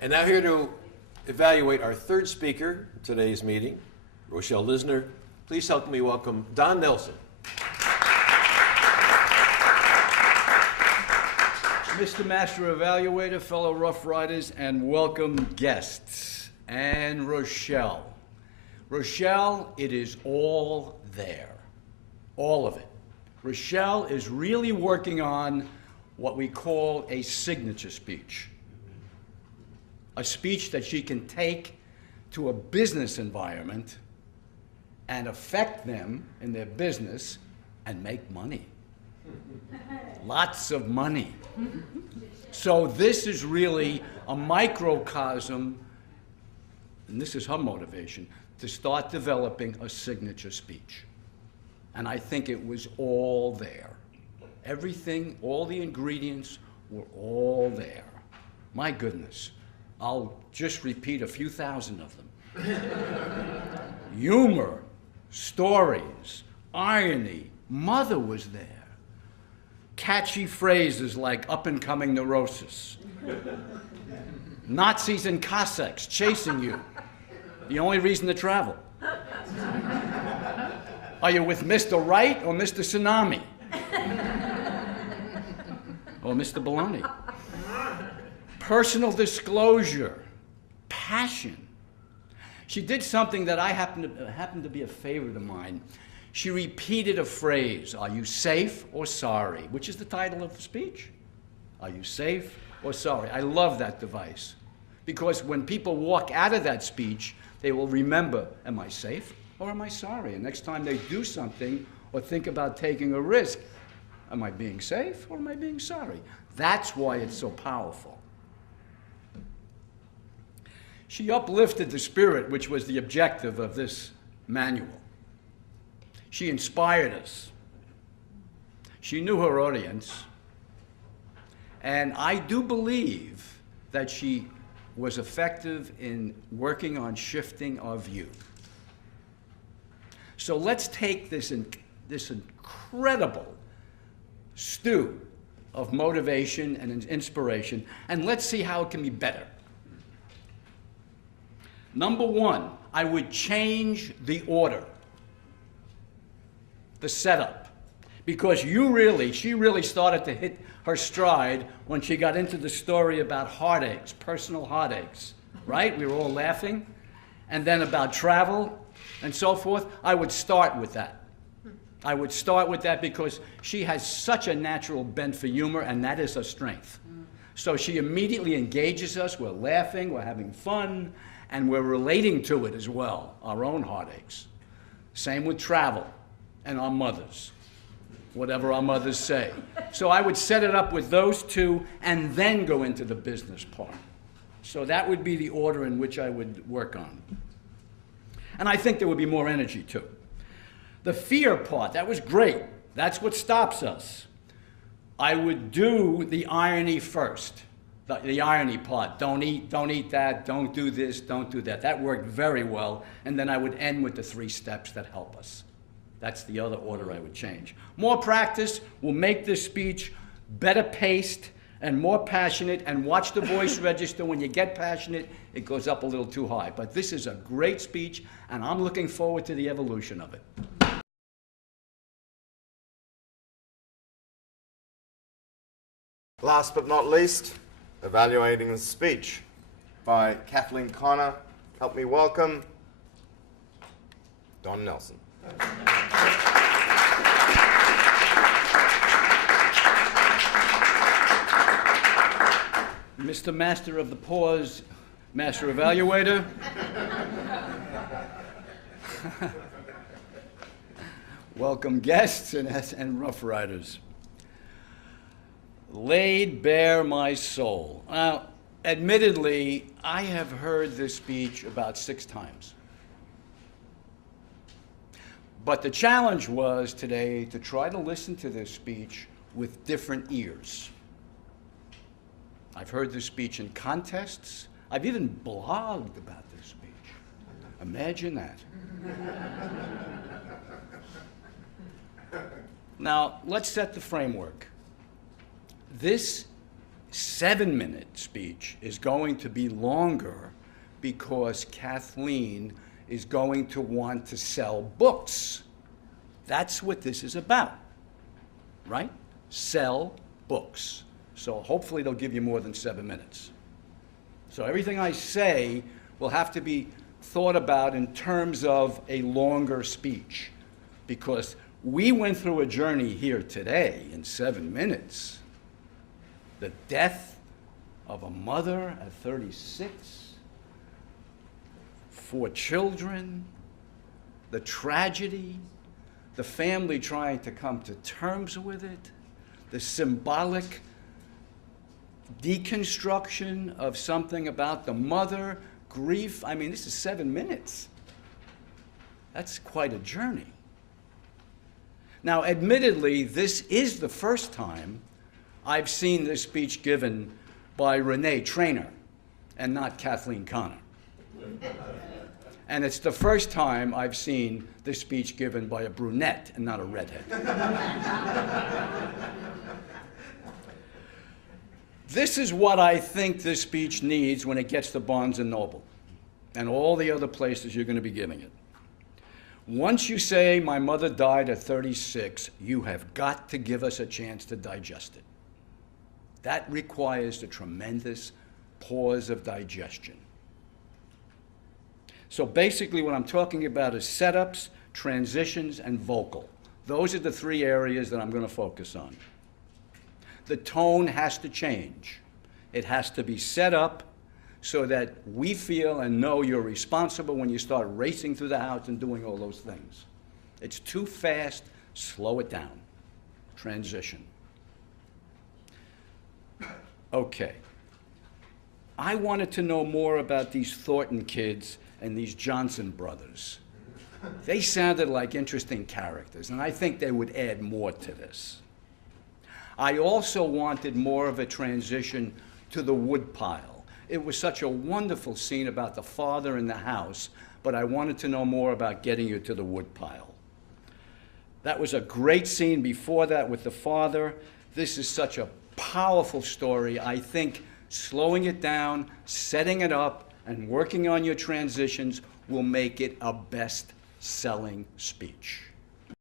And now here to evaluate our third speaker for today's meeting, Rochelle Lisner. Please help me welcome Don Nelson. Mr. Master Evaluator, fellow Rough Riders, and welcome guests. And Rochelle. Rochelle, it is all there. All of it. Rochelle is really working on what we call a signature speech. A speech that she can take to a business environment and affect them in their business and make money. Lots of money. So this is really a microcosm, and this is her motivation, to start developing a signature speech. And I think it was all there. Everything, all the ingredients were all there. My goodness. I'll just repeat a few thousand of them. Humor, stories, irony, mother was there. Catchy phrases like up-and-coming neurosis. Nazis and Cossacks chasing you. The only reason to travel. Are you with Mr. Right or Mr. Tsunami? Or Mr. Baloney? Personal disclosure, passion. She did something that I happened to be a favorite of mine. She repeated a phrase, are you safe or sorry? Which is the title of the speech. Are you safe or sorry? I love that device. Because when people walk out of that speech, they will remember, am I safe or am I sorry? And next time they do something or think about taking a risk, am I being safe or am I being sorry? That's why it's so powerful. She uplifted the spirit, which was the objective of this manual. She inspired us. She knew her audience. And I do believe that she was effective in working on shifting our view. So let's take this incredible stew of motivation and inspiration, and let's see how it can be better. Number one, I would change the order, the setup, because she really started to hit her stride when she got into the story about heartaches, personal heartaches, right? We were all laughing. And then about travel and so forth. I would start with that. I would start with that because she has such a natural bent for humor, and that is her strength. So she immediately engages us. We're laughing, we're having fun, and we're relating to it as well, our own heartaches. Same with travel and our mothers, whatever our mothers say. So I would set it up with those two and then go into the business part. So that would be the order in which I would work on. And I think there would be more energy too. The fear part, that was great. That's what stops us. I would do the irony first. The irony part, don't eat that, don't do this, don't do that. That worked very well. And then I would end with the 3 steps that help us. That's the other order I would change. More practice will make this speech better paced and more passionate, and watch the voice register. When you get passionate, it goes up a little too high. But this is a great speech, and I'm looking forward to the evolution of it. Last but not least, evaluating the speech by Kathleen Connor. Help me welcome Don Nelson. Mr. Master of the Pause, Master Evaluator. Welcome guests and Rough Riders. Laid bare my soul. Now, admittedly, I have heard this speech about 6 times. But the challenge was today to try to listen to this speech with different ears. I've heard this speech in contests. I've even blogged about this speech. Imagine that. Now, let's set the framework. This 7-minute speech is going to be longer because Kathleen is going to want to sell books. That's what this is about, right? Sell books. So hopefully they'll give you more than 7 minutes. So everything I say will have to be thought about in terms of a longer speech, because we went through a journey here today in 7 minutes. The death of a mother at 36, 4 children, the tragedy, the family trying to come to terms with it, the symbolic deconstruction of something about the mother, grief. I mean, this is 7 minutes. That's quite a journey. Now, admittedly, this is the first time I've seen this speech given by Renee Trainor and not Kathleen Connor. And it's the first time I've seen this speech given by a brunette and not a redhead. This is what I think this speech needs when it gets to Barnes & Noble and all the other places you're going to be giving it. Once you say, my mother died at 36, you have got to give us a chance to digest it. That requires a tremendous pause of digestion. So basically what I'm talking about is setups, transitions, and vocal. Those are the 3 areas that I'm going to focus on. The tone has to change. It has to be set up so that we feel and know you're responsible when you start racing through the house and doing all those things. It's too fast, slow it down. Transition. Okay. I wanted to know more about these Thornton kids and these Johnson brothers. They sounded like interesting characters, and I think they would add more to this. I also wanted more of a transition to the woodpile. It was such a wonderful scene about the father in the house, but I wanted to know more about getting you to the woodpile. That was a great scene before that with the father. This is such a powerful story. I think slowing it down, setting it up, and working on your transitions will make it a best-selling speech.